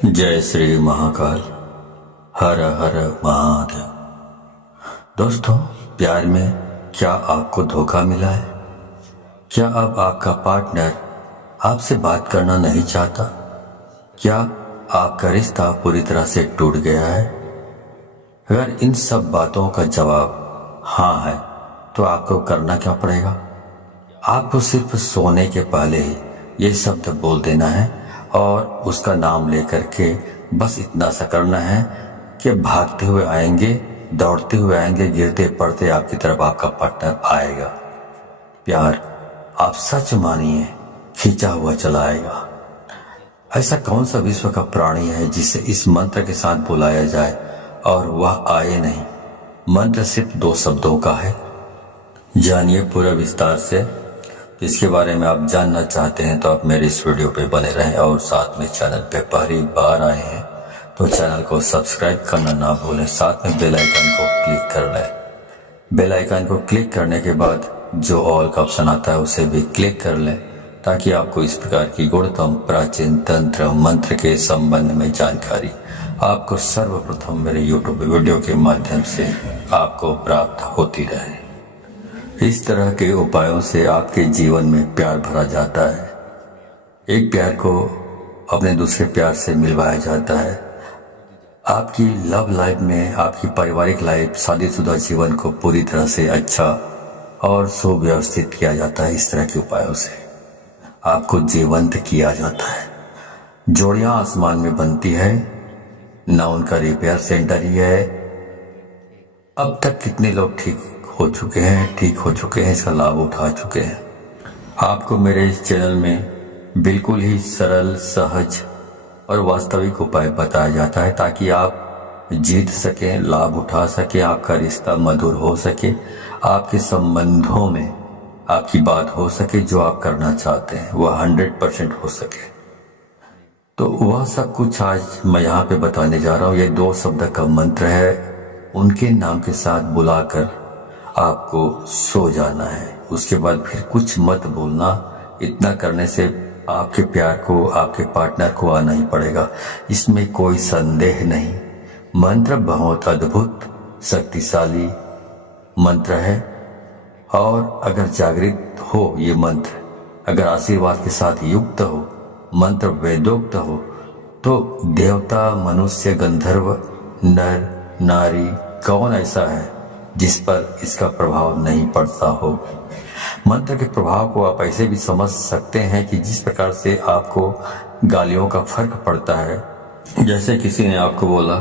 जय श्री महाकाल। हर हर महादेव। दोस्तों, प्यार में क्या आपको धोखा मिला है? क्या अब आपका पार्टनर आपसे बात करना नहीं चाहता? क्या आपका रिश्ता पूरी तरह से टूट गया है? अगर इन सब बातों का जवाब हाँ है तो आपको करना क्या पड़ेगा? आपको सिर्फ सोने के पहले ही ये शब्द बोल देना है और उसका नाम लेकर के बस इतना सा करना है कि भागते हुए आएंगे, दौड़ते हुए आएंगे, गिरते पड़ते आपकी तरफ आपका पार्टनर आएगा। प्यार आप सच मानिए खींचा हुआ चला आएगा। ऐसा कौन सा विश्व का प्राणी है जिसे इस मंत्र के साथ बुलाया जाए और वह आए नहीं? मंत्र सिर्फ 2 शब्दों का है। जानिए पूरा विस्तार से। इसके बारे में आप जानना चाहते हैं तो आप मेरे इस वीडियो पे बने रहें और साथ में चैनल पे पहली बार आए हैं तो चैनल को सब्सक्राइब करना ना भूलें, साथ में बेल आइकन को क्लिक कर लें। बेल आइकन को क्लिक करने के बाद जो ऑल का ऑप्शन आता है उसे भी क्लिक कर लें ताकि आपको इस प्रकार की गुणतम प्राचीन तंत्र मंत्र के संबंध में जानकारी आपको सर्वप्रथम मेरे यूट्यूब वीडियो के माध्यम से आपको प्राप्त होती रहे। इस तरह के उपायों से आपके जीवन में प्यार भरा जाता है। एक प्यार को अपने दूसरे प्यार से मिलवाया जाता है। आपकी लव लाइफ में, आपकी पारिवारिक लाइफ, शादीशुदा जीवन को पूरी तरह से अच्छा और सुव्यवस्थित किया जाता है। इस तरह के उपायों से आपको जीवंत किया जाता है। जोड़ियां आसमान में बनती है ना, उनका रिपेयर सेंटर ही है। अब तक कितने लोग ठीक हो चुके हैं, इसका लाभ उठा चुके हैं। आपको मेरे इस चैनल में बिल्कुल ही सरल, सहज और वास्तविक उपाय बताया जाता है ताकि आप जीत सकें, लाभ उठा सकें, आपका रिश्ता मधुर हो सके, आपके संबंधों में आपकी बात हो सके, जो आप करना चाहते हैं वह 100% हो सके। तो वह सब कुछ आज मैं यहाँ पे बताने जा रहा हूँ। ये 2 शब्द का मंत्र है। उनके नाम के साथ बुलाकर आपको सो जाना है। उसके बाद फिर कुछ मत बोलना। इतना करने से आपके प्यार को, आपके पार्टनर को आना ही पड़ेगा, इसमें कोई संदेह नहीं। मंत्र बहुत अद्भुत, शक्तिशाली मंत्र है और अगर जागृत हो ये मंत्र, अगर आशीर्वाद के साथ युक्त हो, मंत्र वेदोक्त हो, तो देवता, मनुष्य, गंधर्व, नर, नारी, कौन ऐसा है जिस पर इसका प्रभाव नहीं पड़ता हो। मंत्र के प्रभाव को आप ऐसे भी समझ सकते हैं कि जिस प्रकार से आपको गालियों का फर्क पड़ता है। जैसे किसी ने आपको बोला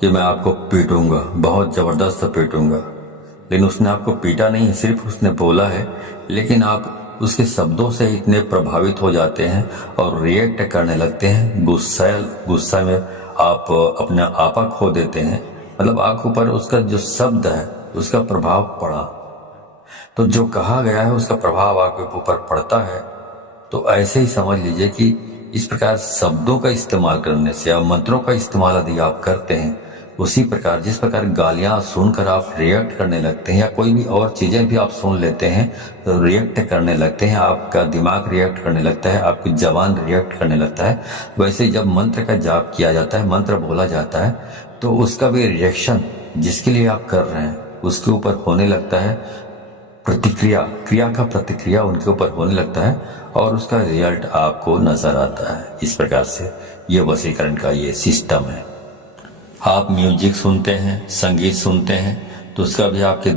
कि मैं आपको पीटूंगा, बहुत जबरदस्त पीटूंगा, लेकिन उसने आपको पीटा नहीं है, सिर्फ उसने बोला है, लेकिन आप उसके शब्दों से इतने प्रभावित हो जाते हैं और रिएक्ट करने लगते हैं। गुस्सा में आप अपना आपा खो देते हैं। मतलब आंखों पर उसका जो शब्द है उसका प्रभाव पड़ा, तो जो कहा गया है उसका प्रभाव आपके ऊपर पड़ता है। तो ऐसे ही समझ लीजिए कि इस प्रकार शब्दों का इस्तेमाल करने से या मंत्रों का इस्तेमाल यदि आप करते हैं, उसी प्रकार जिस प्रकार गालियां सुनकर आप रिएक्ट करने लगते हैं या कोई भी और चीजें भी आप सुन लेते हैं तो रिएक्ट करने लगते हैं, आपका दिमाग रिएक्ट करने लगता है, आपकी जबान रिएक्ट करने लगता है। वैसे जब मंत्र का जाप किया जाता है, मंत्र बोला जाता है, तो उसका भी रिएक्शन जिसके लिए आप कर रहे हैं उसके ऊपर होने लगता है। प्रतिक्रिया, क्रिया का प्रतिक्रिया उनके ऊपर होने लगता है और उसका रिजल्ट आपको नजर आता है। इस प्रकार से ये वशीकरण का ये सिस्टम है। आप म्यूजिक सुनते हैं, संगीत सुनते हैं, तो उसका भी आपके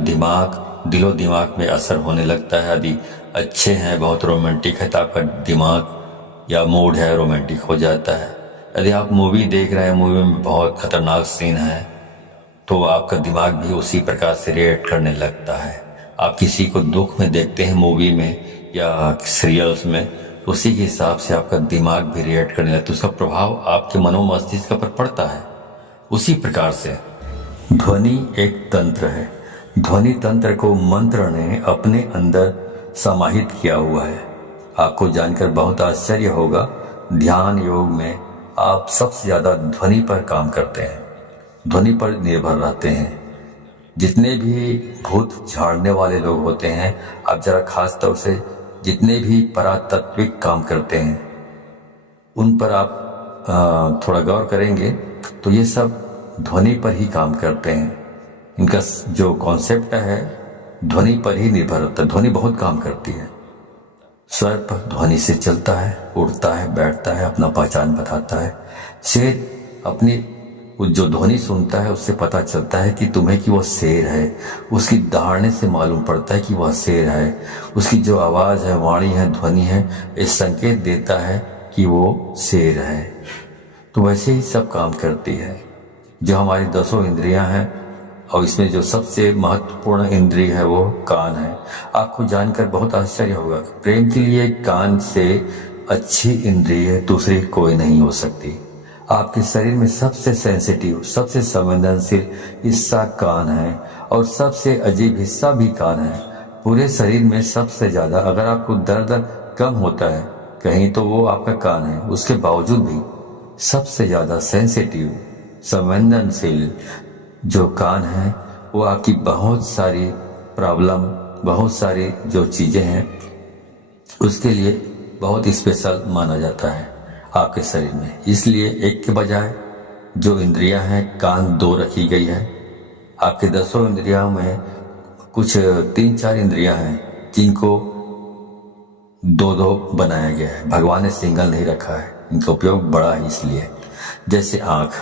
दिलो दिमाग में असर होने लगता है। यदि अच्छे हैं, बहुत रोमांटिक है, तो आपका दिमाग या मूड है रोमांटिक हो जाता है। यदि आप मूवी देख रहे हैं, मूवी में बहुत खतरनाक सीन है, तो आपका दिमाग भी उसी प्रकार से रिएक्ट करने लगता है। आप किसी को दुख में देखते हैं मूवी में या सीरियल्स में, तो उसी के हिसाब से आपका दिमाग भी रिएक्ट करने लगता है। उसका प्रभाव आपके मनोमस्तिष्क पर पड़ता है। उसी प्रकार से ध्वनि एक तंत्र है। ध्वनि तंत्र को मंत्र ने अपने अंदर समाहित किया हुआ है। आपको जानकर बहुत आश्चर्य होगा, ध्यान योग में आप सबसे ज्यादा ध्वनि पर काम करते हैं, ध्वनि पर निर्भर रहते हैं। जितने भी भूत झाड़ने वाले लोग होते हैं, आप जरा खास तौर से जितने भी परातात्विक काम करते हैं, उन पर आप थोड़ा गौर करेंगे तो ये सब ध्वनि पर ही काम करते हैं। इनका जो कॉन्सेप्ट है ध्वनि पर ही निर्भर होता है। ध्वनि बहुत काम करती है। सर्प ध्वनि से चलता है, उड़ता है, बैठता है, अपना पहचान बताता है। शेर अपनी जो ध्वनि सुनता है उससे पता चलता है कि तुम्हें कि वह शेर है। उसकी दहाड़ने से मालूम पड़ता है कि वह शेर है। उसकी जो आवाज़ है, वाणी है, ध्वनि है, ये संकेत देता है कि वो शेर है। तो वैसे ही सब काम करती है। जो हमारी 10 इंद्रियां हैं और इसमें जो सबसे महत्वपूर्ण इंद्रिय है वो कान है। आपको जानकर बहुत आश्चर्य होगा, प्रेम के लिए कान से अच्छी इंद्रिय दूसरी कोई नहीं हो सकती। आपके शरीर में सबसे सेंसिटिव, सबसे संवेदनशील हिस्सा कान है और सबसे अजीब हिस्सा भी कान है। पूरे शरीर में सबसे ज्यादा अगर आपको दर्द कम होता है कहीं तो वो आपका कान है। उसके बावजूद भी सबसे ज्यादा सेंसिटिव, संवेदनशील जो कान है वो आपकी बहुत सारी प्रॉब्लम, बहुत सारी जो चीजें हैं उसके लिए बहुत स्पेशल माना जाता है आपके शरीर में। इसलिए एक के बजाय जो इंद्रियां हैं कान 2 रखी गई है। आपके 10 इंद्रियों में कुछ 3-4 इंद्रियां हैं जिनको 2-2 बनाया गया है। भगवान ने सिंगल नहीं रखा है, इनका उपयोग बड़ा है। इसलिए जैसे आंख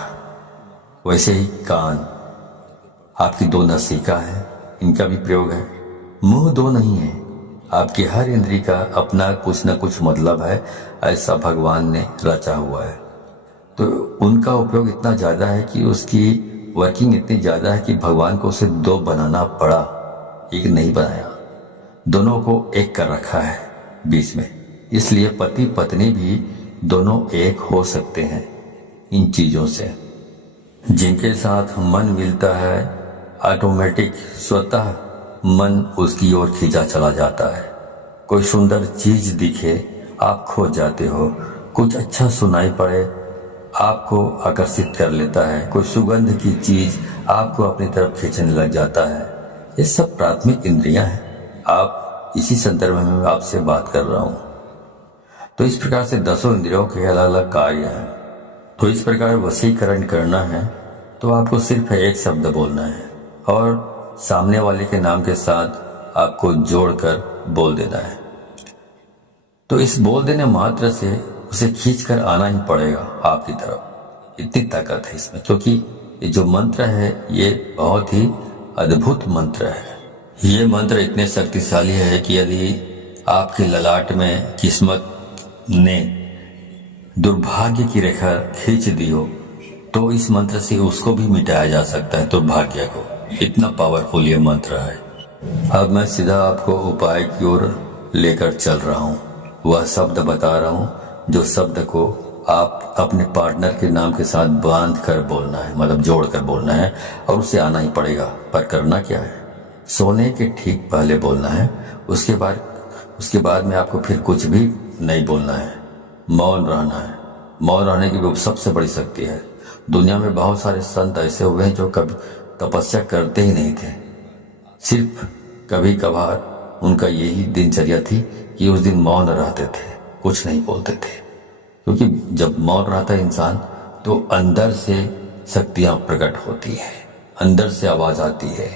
वैसे ही कान, आपकी 2 नसिका है, इनका भी प्रयोग है। मुंह 2 नहीं है। आपकी हर इंद्री का अपना कुछ न कुछ मतलब है, ऐसा भगवान ने रचा हुआ है। तो उनका उपयोग इतना ज्यादा है कि उसकी वर्किंग इतनी ज्यादा है कि भगवान को उसे 2 बनाना पड़ा, एक नहीं बनाया। दोनों को एक कर रखा है बीच में। इसलिए पति पत्नी भी दोनों एक हो सकते हैं इन चीजों से। जिनके साथ मन मिलता है ऑटोमेटिक स्वतः मन उसकी ओर खींचा चला जाता है। कोई सुंदर चीज दिखे आप खो जाते हो। कुछ अच्छा सुनाई पड़े आपको आकर्षित कर लेता है। कोई सुगंध की चीज आपको अपनी तरफ खींचने लग जाता है। ये सब प्राथमिक इंद्रियां हैं। आप इसी संदर्भ में मैं आपसे बात कर रहा हूँ। तो इस प्रकार से 10 इंद्रियों के अलग अलग कार्य हैं। तो इस प्रकार वशीकरण करना है तो आपको सिर्फ एक शब्द बोलना है और सामने वाले के नाम के साथ आपको जोड़कर बोल देना है। तो इस बोल देने मात्र से उसे खींचकर आना ही पड़ेगा आपकी तरफ। इतनी ताकत है इसमें, क्योंकि ये जो मंत्र है ये बहुत ही अद्भुत मंत्र है। ये मंत्र इतने शक्तिशाली है कि यदि आपके ललाट में किस्मत ने दुर्भाग्य की रेखा खींच दी हो तो इस मंत्र से उसको भी मिटाया जा सकता है, दुर्भाग्य को। इतना पावरफुल ये मंत्र है। अब मैं सीधा आपको उपाय की ओर लेकर चल रहा हूँ। वह शब्द बता रहा हूँ जो शब्द को आप अपने पार्टनर के नाम के साथ बांध कर बोलना है, मतलब जोड़ कर बोलना है और उसे आना ही पड़ेगा। पर करना क्या है, सोने के ठीक पहले बोलना है। उसके बाद में आपको फिर कुछ भी नहीं बोलना है, मौन रहना है। मौन रहने की सबसे बड़ी शक्ति है। दुनिया में बहुत सारे संत ऐसे हुए हैं जो कभी तपस्या करते ही नहीं थे। सिर्फ कभी कभार उनका यही दिनचर्या थी कि उस दिन मौन रहते थे, कुछ नहीं बोलते थे। क्योंकि जब मौन रहता है इंसान तो अंदर से शक्तियां प्रकट होती है, अंदर से आवाज आती है,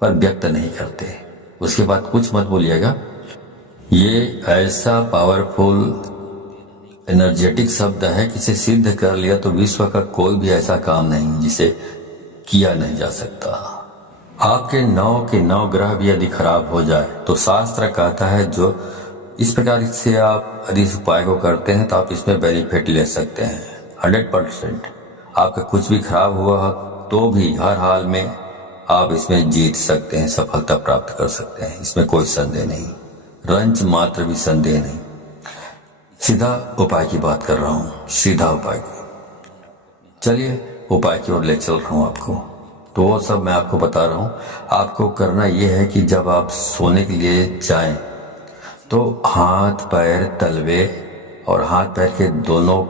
पर व्यक्त नहीं करते। उसके बाद कुछ मत बोलिएगा। ये ऐसा पावरफुल एनर्जेटिक शब्द है कि इसे सिद्ध कर लिया तो विश्व का कोई भी ऐसा काम नहीं जिसे किया नहीं जा सकता। आपके 9 के 9 ग्रह भी यदि खराब हो जाए तो शास्त्र कहता है जो इस प्रकार से आप यदि इस उपाय को करते हैं तो आप इसमें बेनिफिट ले सकते हैं 100%। आपका कुछ भी खराब हुआ तो भी हर हाल में आप इसमें जीत सकते हैं, सफलता प्राप्त कर सकते हैं। इसमें कोई संदेह नहीं, रंच मात्र भी संदेह नहीं। सीधा उपाय की बात कर रहा हूँ, सीधा उपाय की। चलिए उपाय की ओर ले चल रहा हूँ आपको। तो वो सब मैं आपको बता रहा हूँ। आपको करना ये है कि जब आप सोने के लिए जाएं तो हाथ पैर तलवे और हाथ पैर के दोनों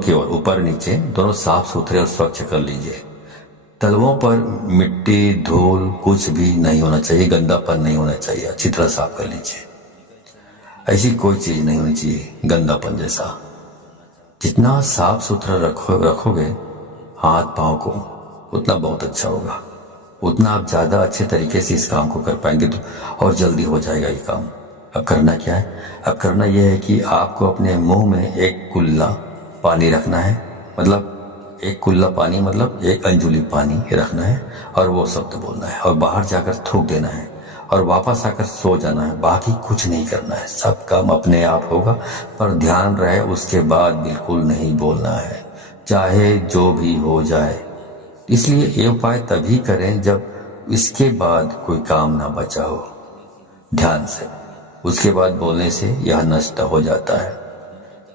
के ओर ऊपर नीचे दोनों साफ सुथरे और स्वच्छ कर लीजिए। तलवों पर मिट्टी धूल कुछ भी नहीं होना चाहिए, गंदापन नहीं होना चाहिए। अच्छी तरह साफ कर लीजिए। ऐसी कोई चीज नहीं होनी चाहिए गंदापन जैसा। जितना साफ सुथरा रखोगे हाथ पाँव को, उतना बहुत अच्छा होगा, उतना आप ज़्यादा अच्छे तरीके से इस काम को कर पाएंगे तो और जल्दी हो जाएगा ये काम। अब करना क्या है? अब करना यह है कि आपको अपने मुंह में एक कुल्ला पानी रखना है, मतलब एक कुल्ला पानी मतलब एक अंजुली पानी रखना है और वो शब्द बोलना है और बाहर जाकर थूक देना है और वापस आकर सो जाना है। बाकी कुछ नहीं करना है, सब काम अपने आप होगा, पर ध्यान रहे उसके बाद बिल्कुल नहीं बोलना है, चाहे जो भी हो जाए। इसलिए ये उपाय तभी करें जब इसके बाद कोई काम ना बचा हो। ध्यान से उसके बाद बोलने से यह नष्ट हो जाता है,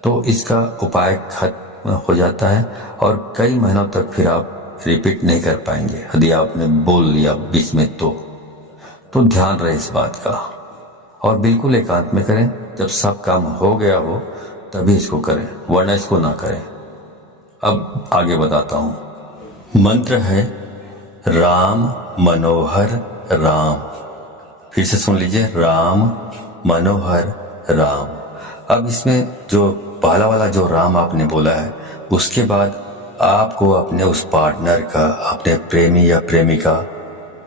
तो इसका उपाय खत्म हो जाता है और कई महीनों तक फिर आप रिपीट नहीं कर पाएंगे यदि आपने बोल लिया बीच में तो ध्यान रहे इस बात का। और बिल्कुल एकांत में करें, जब सब काम हो गया हो तभी इसको करें, वरना इसको ना करें। अब आगे बताता हूं। मंत्र है राम मनोहर राम। फिर से सुन लीजिए, राम मनोहर राम। अब इसमें जो पहला वाला जो राम आपने बोला है, उसके बाद आपको अपने उस पार्टनर का, अपने प्रेमी या प्रेमिका,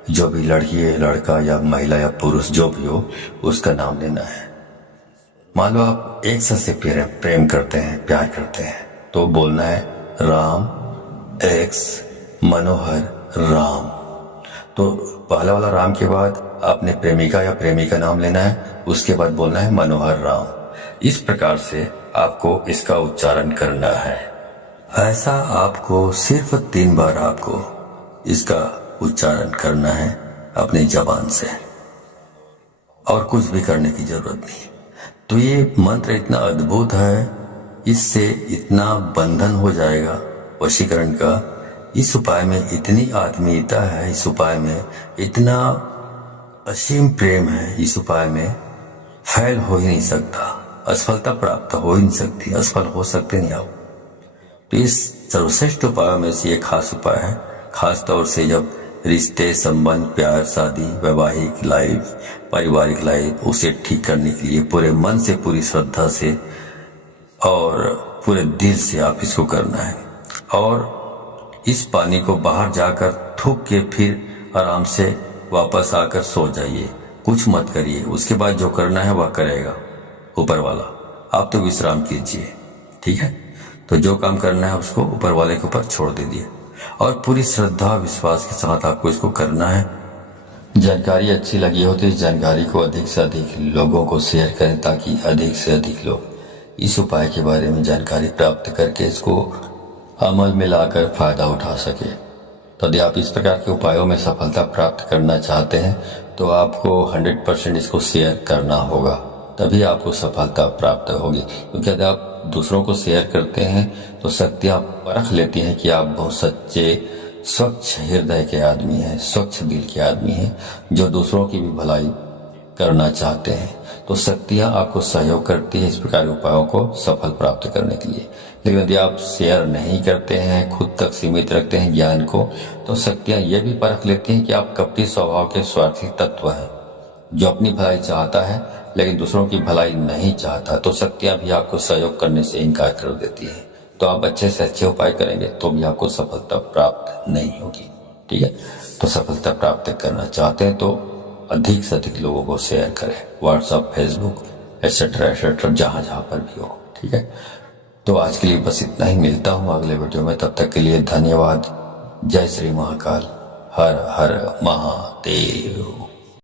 जो भी लड़की है, लड़का या महिला या पुरुष जो भी हो, उसका नाम लेना है। मान लो आप एक से प्रेम करते हैं, प्यार करते हैं, तो बोलना है राम एक्स मनोहर राम। तो पहला वाला राम के बाद आपने प्रेमिका या प्रेमी का नाम लेना है, उसके बाद बोलना है मनोहर राम। इस प्रकार से आपको इसका उच्चारण करना है। ऐसा आपको सिर्फ 3 बार आपको इसका उच्चारण करना है अपनी जबान से, और कुछ भी करने की जरूरत नहीं। तो ये मंत्र इतना अद्भुत है, इससे इतना बंधन हो जाएगा वशीकरण का। इस उपाय में इतनी आत्मीयता है, इस उपाय में इतना असीम प्रेम है, इस उपाय में फैल हो ही नहीं सकता, असफलता प्राप्त हो ही नहीं सकती, असफल हो सकते नहीं आप। तो इस सर्वश्रेष्ठ उपायों में से एक खास उपाय है, खास तौर से जब रिश्ते, संबंध, प्यार, शादी, वैवाहिक लाइफ, पारिवारिक लाइफ, उसे ठीक करने के लिए पूरे मन से, पूरी श्रद्धा से और पूरे दिल से आप इसको करना है। और इस पानी को बाहर जाकर थूक के फिर आराम से वापस आकर सो जाइए, कुछ मत करिए। उसके बाद जो करना है वह करेगा ऊपर वाला, आप तो विश्राम कीजिए, ठीक है। तो जो काम करना है उसको ऊपर वाले के ऊपर छोड़ दीजिए और पूरी श्रद्धा विश्वास के साथ आपको इसको करना है। जानकारी अच्छी लगी हो तो इस जानकारी को अधिक से अधिक लोगों को शेयर करें, ताकि अधिक से अधिक लोग इस उपाय के बारे में जानकारी प्राप्त करके इसको अमल में लाकर फायदा उठा सके। तो यदि आप इस प्रकार के उपायों में सफलता प्राप्त करना चाहते हैं तो आपको 100% इसको शेयर करना होगा, तभी आपको सफलता प्राप्त होगी। क्योंकि यदि आप दूसरों को शेयर करते हैं तो शक्तियां परख लेती हैं कि आप बहुत सच्चे, स्वच्छ हृदय के आदमी हैं, स्वच्छ दिल के आदमी हैं, जो दूसरों की भी भलाई करना चाहते हैं। तो शक्तियां आपको सहयोग करती है इस प्रकार के उपायों को सफल प्राप्त करने के लिए। लेकिन यदि आप शेयर नहीं करते हैं, खुद तक सीमित रखते हैं ज्ञान को, तो शक्तियां ये भी परख लेती हैं कि आप कपटी स्वभाव के स्वार्थी तत्व हैं, जो अपनी भलाई चाहता है लेकिन दूसरों की भलाई नहीं चाहता। तो शक्तियां भी आपको सहयोग करने से इनकार कर देती है। तो आप अच्छे से अच्छे उपाय करेंगे तो भी आपको सफलता प्राप्त नहीं होगी, ठीक है। तो सफलता प्राप्त करना चाहते हैं तो अधिक से अधिक लोगों को शेयर करें, व्हाट्सएप, फेसबुक एटसेट्रा एटसेट्रा, जहां जहां पर भी हो, ठीक है। तो आज के लिए बस इतना ही, मिलता हूं अगले वीडियो में, तब तक के लिए धन्यवाद। जय श्री महाकाल, हर हर महादेव।